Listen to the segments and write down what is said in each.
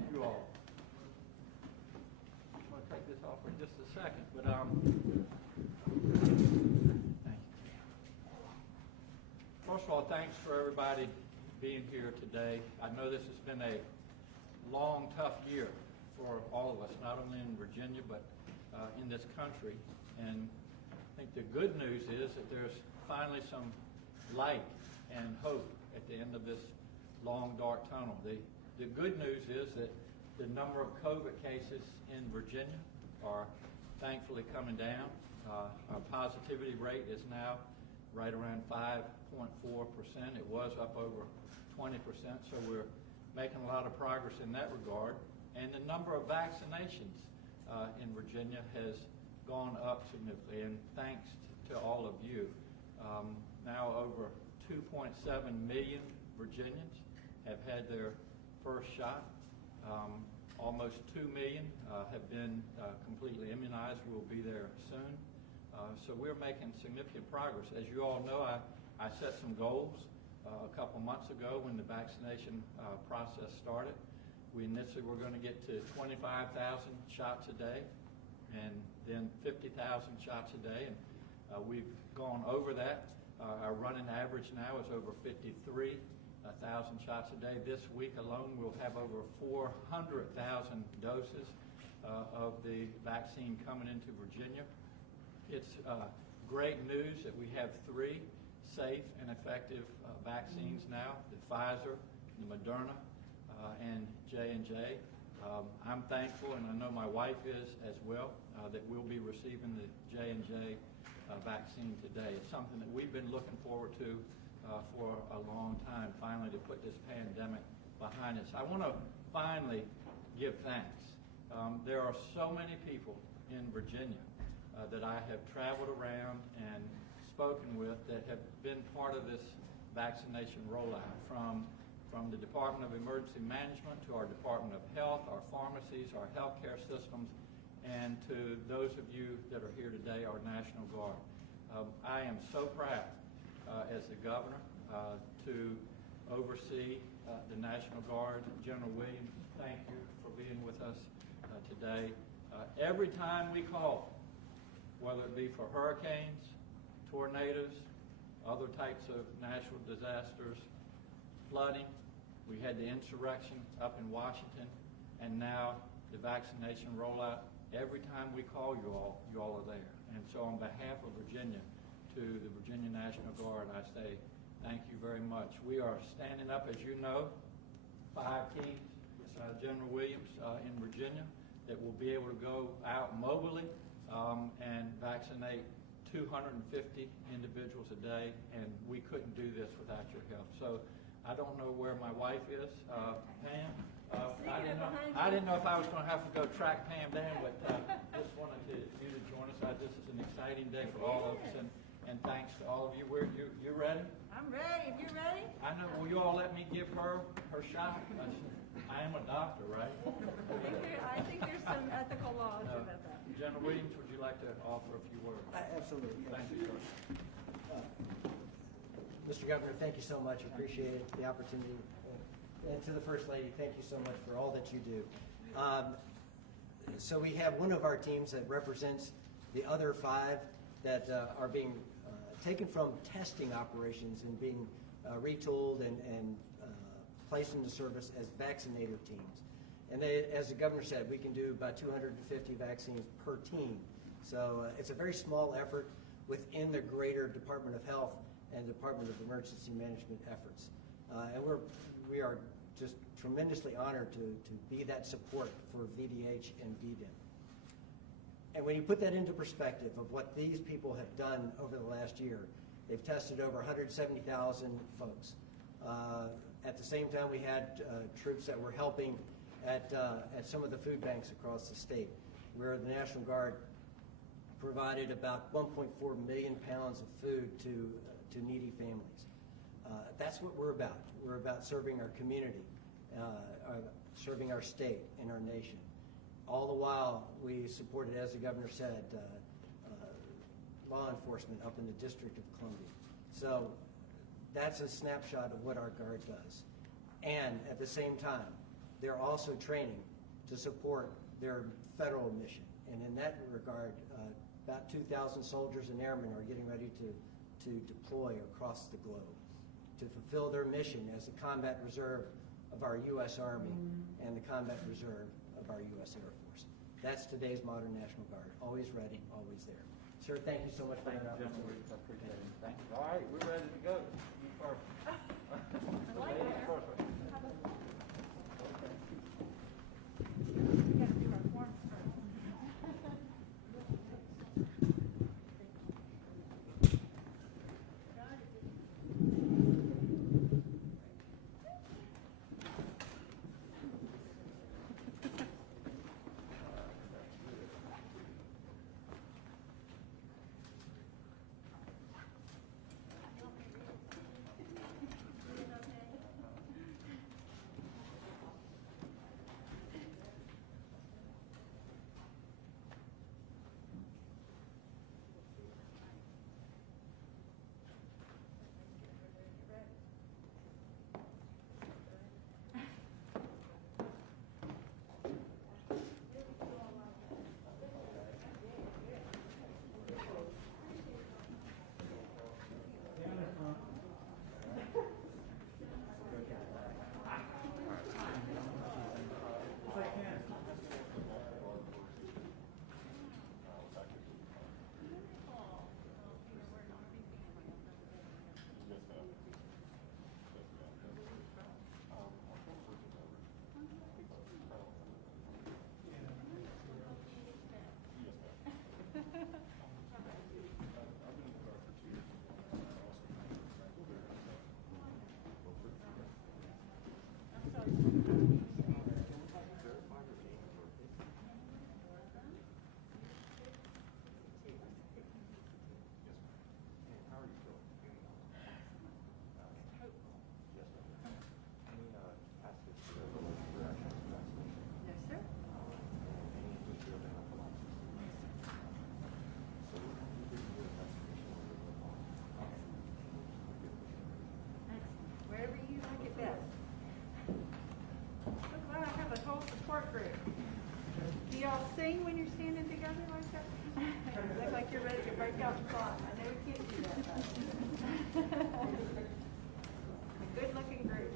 Thank you all. I'm going to take this off for just a second, but thank you. First of all, thanks for everybody being here today. I know this has been a long, tough year for all of us, not only in Virginia, but in this country. And I think the good news is that there's finally some light and hope at the end of this long, dark tunnel. The good news is that the number of COVID cases in Virginia are thankfully coming down. Our positivity rate is now right around 5.4%. It was up over 20%, so we're making a lot of progress in that regard. And the number of vaccinations in Virginia has gone up significantly, and thanks to all of you. Now over 2.7 million Virginians have had their first shot. Almost 2 million have been completely immunized. We'll be there soon. So we're making significant progress. As you all know, I set some goals a couple months ago when the vaccination process started. We initially were going to get to 25,000 shots a day and then 50,000 shots a day. And we've gone over that. Our running average now is over 53,000 shots a day. This week alone, we'll have over 400,000 doses of the vaccine coming into Virginia. It's great news that we have 3 safe and effective vaccines now, the Pfizer, the Moderna, and J&J. I'm thankful, and I know my wife is as well, that we'll be receiving the J&J vaccine today. It's something that we've been looking forward to for a long time, finally to put this pandemic behind us. I want to finally give thanks. There are so many people in Virginia that I have traveled around and spoken with that have been part of this vaccination rollout, from the Department of Emergency Management to our Department of Health, our pharmacies, our healthcare systems, and to those of you that are here today, our National Guard. I am so proud as the governor to oversee the National Guard. General Williams, thank you for being with us today. Every time we call, whether it be for hurricanes, tornadoes, other types of natural disasters, flooding, we had the insurrection up in Washington, and now the vaccination rollout. Every time we call you all are there. And so on behalf of Virginia, to the Virginia National Guard, I say thank you very much. We are standing up, as you know, 5 teams, General Williams in Virginia, that will be able to go out mobily and vaccinate 250 individuals a day, and we couldn't do this without your help. So I don't know where my wife is, Pam. I didn't know if I was going to have to go track Pam down, but just wanted you to join us. This is an exciting day for all of us, and thanks to all of you. You ready? I'm ready. If you're ready. I know. Will you all let me give her shot? I am a doctor, right? I think there's some ethical laws about that. General Williams, would you like to offer a few words? Absolutely. Thank you, sir. Mr. Governor, thank you so much. Appreciate it, the opportunity. And to the First Lady, thank you so much for all that you do. So we have one of our teams that represents the other 5 that are being taken from testing operations and being retooled and placed into service as vaccinator teams. And they, as the governor said, we can do about 250 vaccines per team. So it's a very small effort within the greater Department of Health and Department of Emergency Management efforts. And we are just tremendously honored to be that support for VDH and VDIM. And when you put that into perspective of what these people have done over the last year, they've tested over 170,000 folks. At the same time, we had troops that were helping at some of the food banks across the state, where the National Guard provided about 1.4 million pounds of food to needy families. That's what we're about. We're about serving our community, serving our state and our nation. All the while, we supported, as the governor said, law enforcement up in the District of Columbia. So that's a snapshot of what our Guard does. And at the same time, they're also training to support their federal mission. And in that regard, about 2,000 soldiers and airmen are getting ready to deploy across the globe to fulfill their mission as the combat reserve of our U.S. Army and the combat reserve of our U.S. Air Force. That's today's modern National Guard. Always ready, always there. Sir, thank you so much for Thank that you, opportunity. gentlemen. I appreciate it. Thank you. All right, we're ready to go. You first. I like Ladies it. first. How about that? We gotta do our forms first. Yes, sir. Wherever you like it best. Look, well, I have a whole support group. Do y'all sing when you're standing together like that? You look like you're ready to break out the song. I know we can't do that. A good-looking group.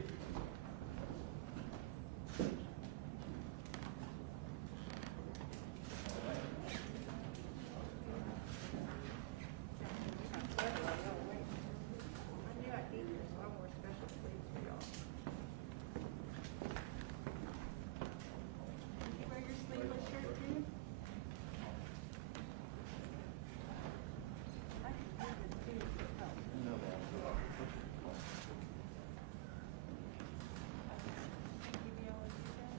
I knew I'd be here, so I wore special sleeves for y'all. Did you wear your sleeveless shirt too? I can do this too, if it helps. Thank you, Viola, you said?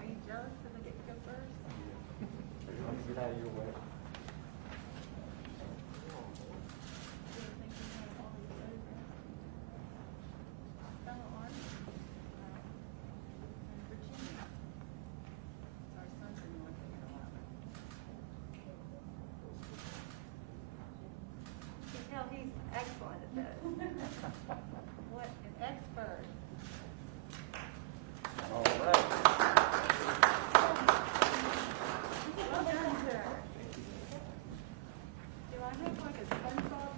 Are you jealous because I get to go first? Let me get out of your way. He's excellent at this. What an expert. All right. Well done, sir. Do I have like a SpongeBob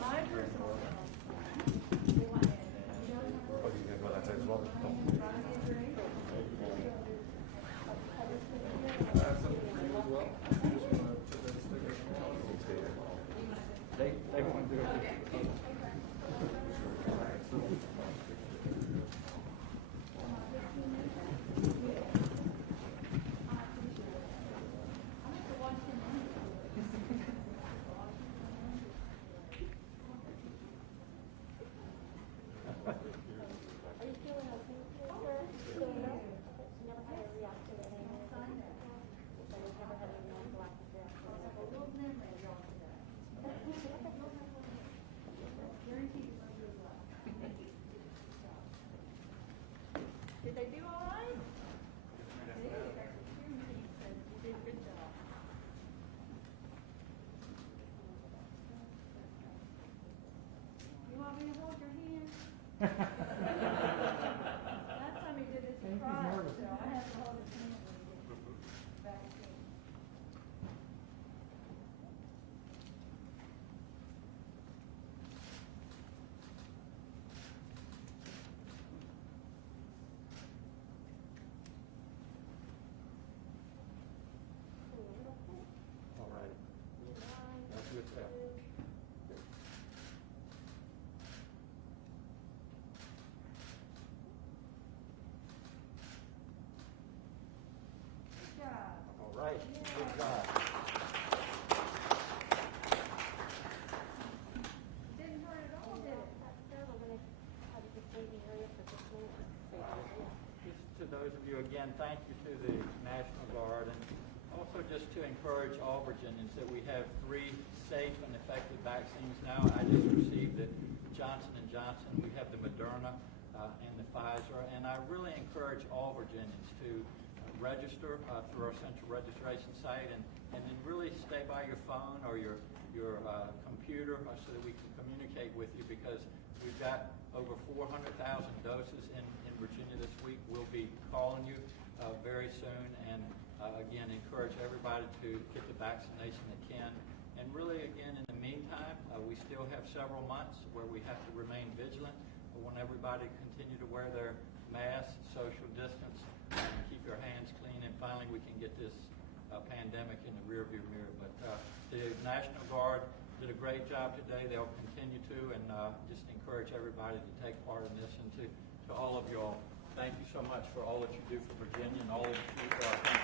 my personal. They want to do it. they do all right? Hey, that's what you said. You did a good job. You want me to hold your hand? Last time he did this, he cried, so I have to hold his hand when he gets back in. All right. That's good stuff. Good job. All right. Good job. Didn't hurt at all, did it? Just to those of you, again, thank you to the National Guard, and also just to encourage all Virginians that we have 3 safe and effective vaccines now. I just received the Johnson & Johnson. We have the Moderna and the Pfizer, and I really encourage all Virginians to register through our central registration site, and then really stay by your phone or your computer so that we can communicate with you, because we've got over 400,000 doses in Virginia this week. We'll be calling you very soon, and again, encourage everybody to get the vaccination they can. And really, again, in the meantime, we still have several months where we have to remain vigilant. We want everybody to continue to wear their masks, social distance, and keep their hands clean, and finally we can get this pandemic in the rearview mirror. But the National Guard did a great job today. They'll continue to, and just encourage everybody to take part in this. And to all of you all, thank you so much for all that you do for Virginia and all that you do for our country.